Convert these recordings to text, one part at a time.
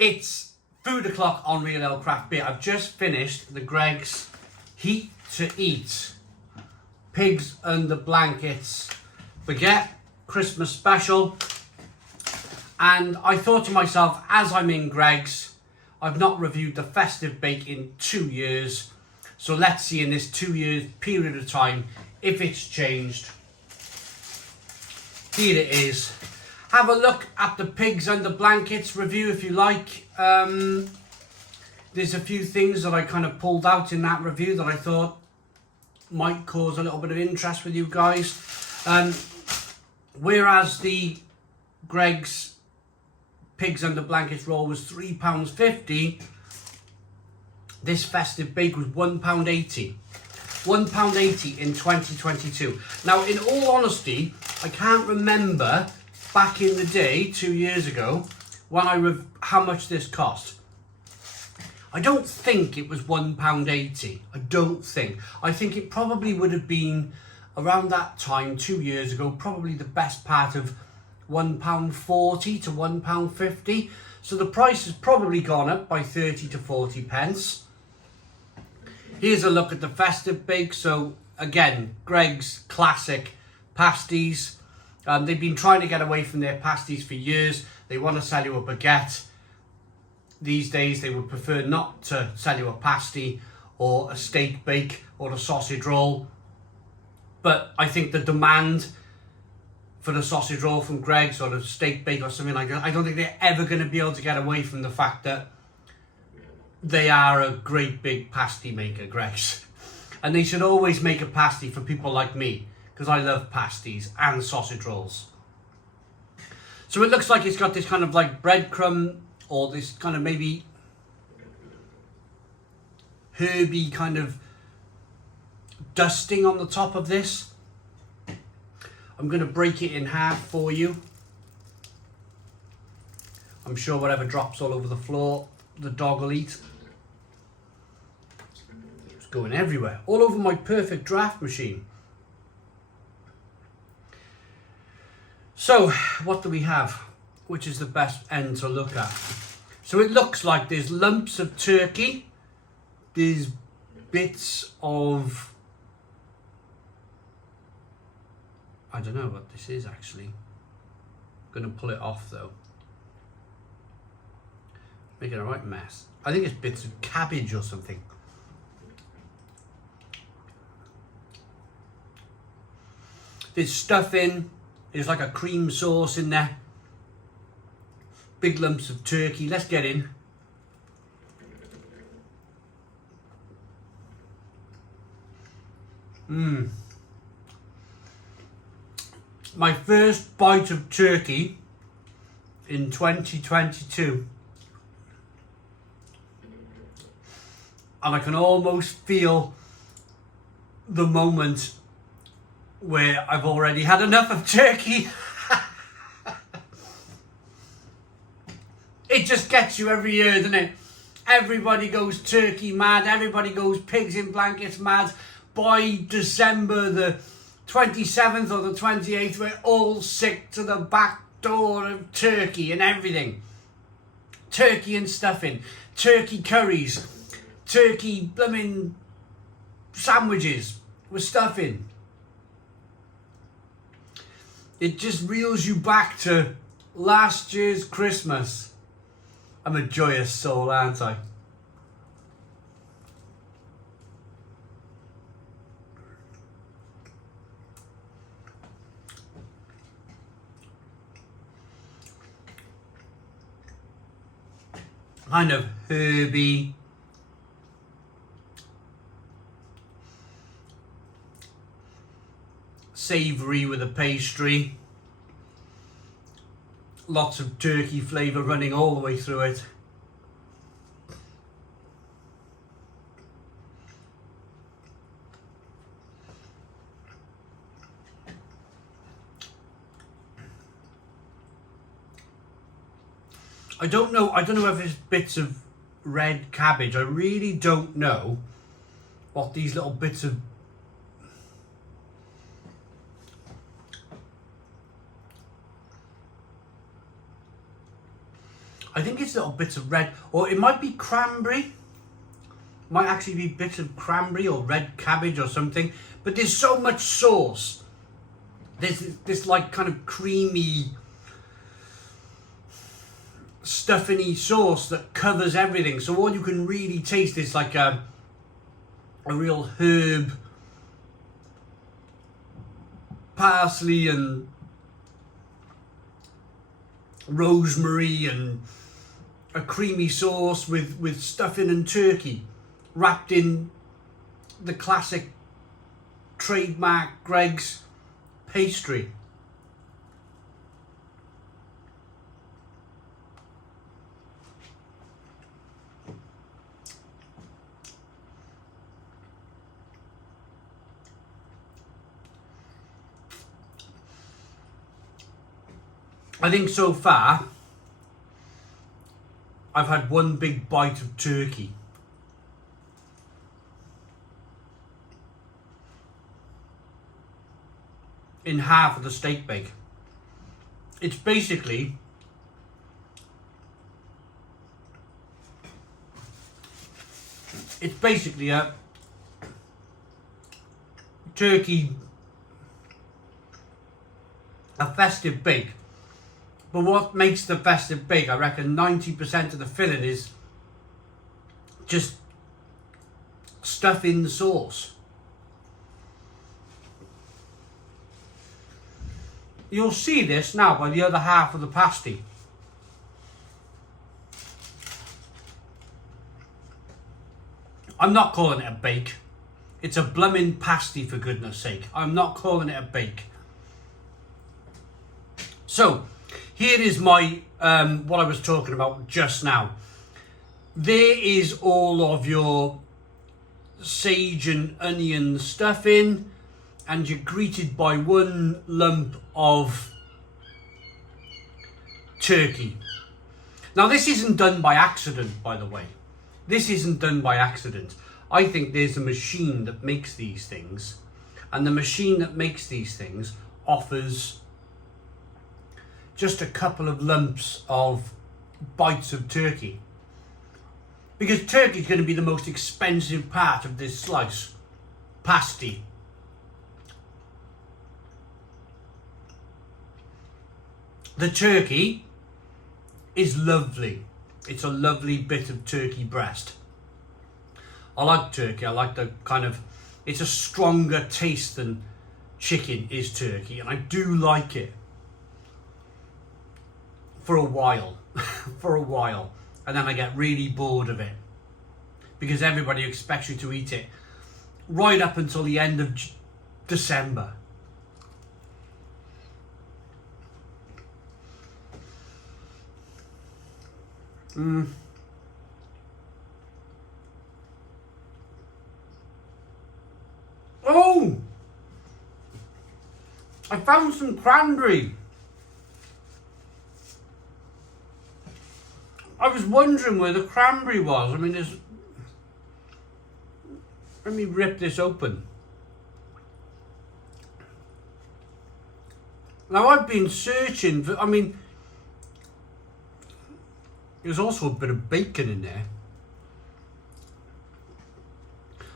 It's food o'clock on Real Ale Craft Beer. I've just finished the Greggs Heat to Eat Pigs Under Blankets Baguette Christmas special. And I thought to myself, as I'm in Greggs, I've not reviewed the Festive Bake in 2 years. So let's see in this 2 years period of time if it's changed. Here it is. Have a look at the Pigs Under Blankets review if you like. There's a few things that I kind of pulled out in that review that I thought might cause a little bit of interest with you guys. Whereas the Greggs Pigs Under Blankets roll was £3.50, this Festive Bake was £1.80. £1.80 in 2022. Now, in all honesty, I can't remember back in the day, 2 years ago, when how much this cost. I don't think it was £1.80. I don't think. I think it probably would have been around that time, 2 years ago, probably the best part of £1.40 to £1.50. So the price has probably gone up by 30 to 40 pence. Here's a look at the Festive Bake. So again, Greggs classic pasties. They've been trying to get away from their pasties for years. They want to sell you a baguette. These days they would prefer not to sell you a pasty or a steak bake or a sausage roll. But I think the demand for the sausage roll from Greggs or the steak bake or something like that, I don't think they're ever going to be able to get away from the fact that they are a great big pasty maker, Greggs. And they should always make a pasty for people like me, because I love pasties and sausage rolls. So it looks like it's got this kind of like breadcrumb or this kind of maybe herby kind of dusting on the top of this. I'm going to break it in half for you. I'm sure whatever drops all over the floor, the dog will eat. It's going everywhere, all over my perfect draft machine. So, what do we have? Which is the best end to look at? So it looks like there's lumps of turkey. There's bits of... I don't know what this is actually. I'm going to pull it off though. Making a right mess. I think it's bits of cabbage or something. There's stuffing. There's like a cream sauce in there. Big lumps of turkey. Let's get in. My first bite of turkey in 2022. And I can almost feel the moment where I've already had enough of turkey. It just gets you every year, doesn't it? Everybody goes turkey mad. Everybody goes pigs in blankets mad. By December the 27th or the 28th, we're all sick to the back door of turkey and everything. Turkey and stuffing. Turkey curries. Turkey blooming sandwiches with stuffing. It just reels you back to last year's Christmas. I'm a joyous soul, aren't I? Kind of herby. Savoury with a pastry. Lots of turkey flavour running all the way through it. I don't know if it's bits of red cabbage. I really don't know what these little bits of I think it's little bits of red, or it might be cranberry. Might actually be bits of cranberry or red cabbage or something. But there's so much sauce. There's this like kind of creamy, stuffing-y sauce that covers everything. So all you can really taste is like a real herb, parsley and rosemary, and a creamy sauce with stuffing and turkey wrapped in the classic trademark Greggs pastry. I think so far I've had one big bite of turkey. In half of the steak bake. It's basically a turkey, a festive bake. But what makes the festive bake, I reckon 90% of the filling is just stuff in the sauce. You'll see this now by the other half of the pasty. I'm not calling it a bake. It's a blooming pasty, for goodness sake. I'm not calling it a bake. So, here is my, what I was talking about just now. There is all of your sage and onion stuffing, and you're greeted by one lump of turkey. Now, this isn't done by accident, by the way. This isn't done by accident. I think there's a machine that makes these things, and the machine that makes these things offers just a couple of lumps of bites of turkey. Because turkey is going to be the most expensive part of this slice. Pasty. The turkey is lovely. It's a lovely bit of turkey breast. I like turkey. I like the kind of, it's a stronger taste than chicken is turkey, and I do like it for a while. For a while. And then I get really bored of it because everybody expects you to eat it right up until the end of December. Oh! I found some cranberry. I was wondering where the cranberry was. I mean, let me rip this open. Now, I've been searching for, I mean, there's also a bit of bacon in there.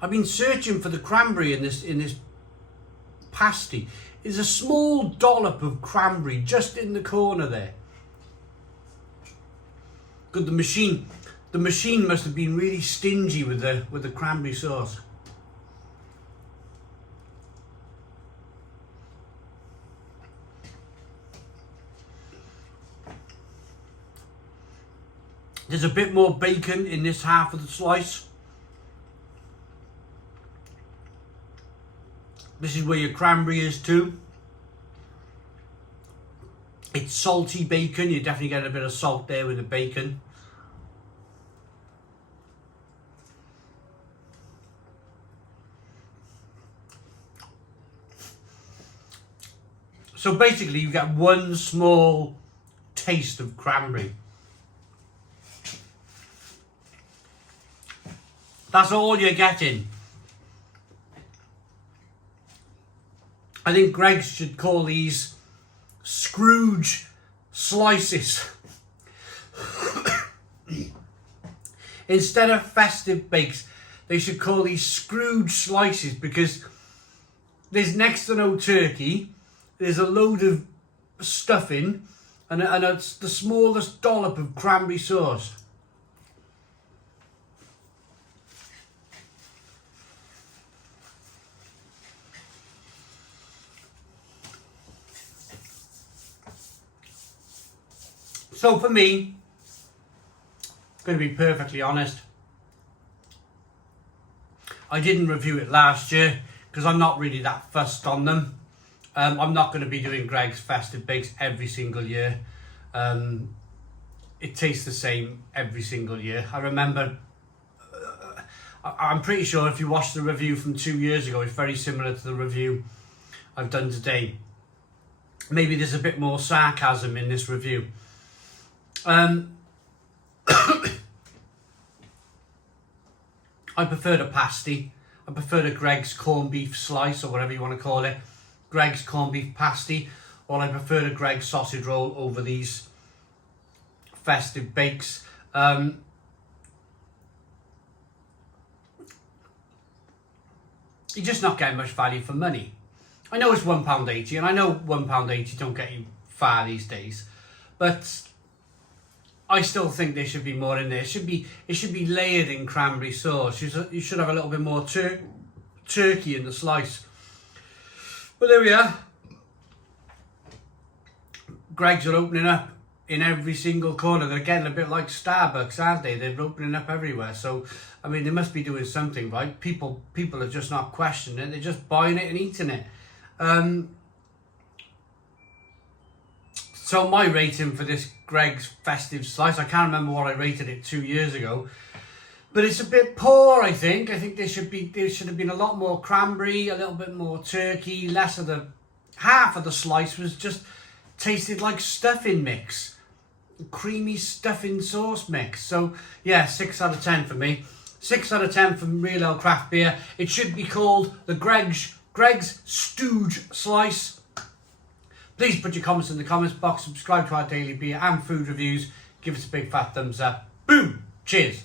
I've been searching for the cranberry in this pasty. There's a small dollop of cranberry just in the corner there. Good, the machine must have been really stingy with the cranberry sauce. There's a bit more bacon in this half of the slice. This is where your cranberry is too. It's salty bacon. You definitely get a bit of salt there with the bacon. So basically you get one small taste of cranberry. That's all you're getting. I think Greggs should call these Scrooge slices. Instead of festive bakes, they should call these Scrooge slices, because there's next to no turkey, there's a load of stuffing, and it's the smallest dollop of cranberry sauce. So for me, I'm going to be perfectly honest, I didn't review it last year because I'm not really that fussed on them. I'm not going to be doing Greggs festive bakes every single year. It tastes the same every single year. I remember, I'm pretty sure if you watch the review from 2 years ago, it's very similar to the review I've done today. Maybe there's a bit more sarcasm in this review. I prefer a pasty. I prefer a Greggs corned beef slice, or whatever you want to call it. Greggs corned beef pasty. Or I prefer a Greggs sausage roll over these festive bakes. You're just not getting much value for money. I know it's £1.80, and I know £1.80 don't get you far these days, but I still think there should be more in there. It should be layered in cranberry sauce. You should have a little bit more turkey in the slice. But there we are. Greggs are opening up in every single corner. They're getting a bit like Starbucks, aren't they? They're opening up everywhere. So, I mean, they must be doing something right. People are just not questioning it. They're just buying it and eating it. So my rating for this Greggs festive slice, I can't remember what I rated it 2 years ago, but it's a bit poor, I think. I think there should have been a lot more cranberry, a little bit more turkey, less of the, half of the slice was just tasted like stuffing mix, creamy stuffing sauce mix. So yeah, 6 out of 10 for me. 6 out of 10 from Real Ale Craft Beer. It should be called the Greggs Stooge Slice. Please put your comments in the comments box, subscribe to our daily beer and food reviews, give us a big fat thumbs up. Boom! Cheers!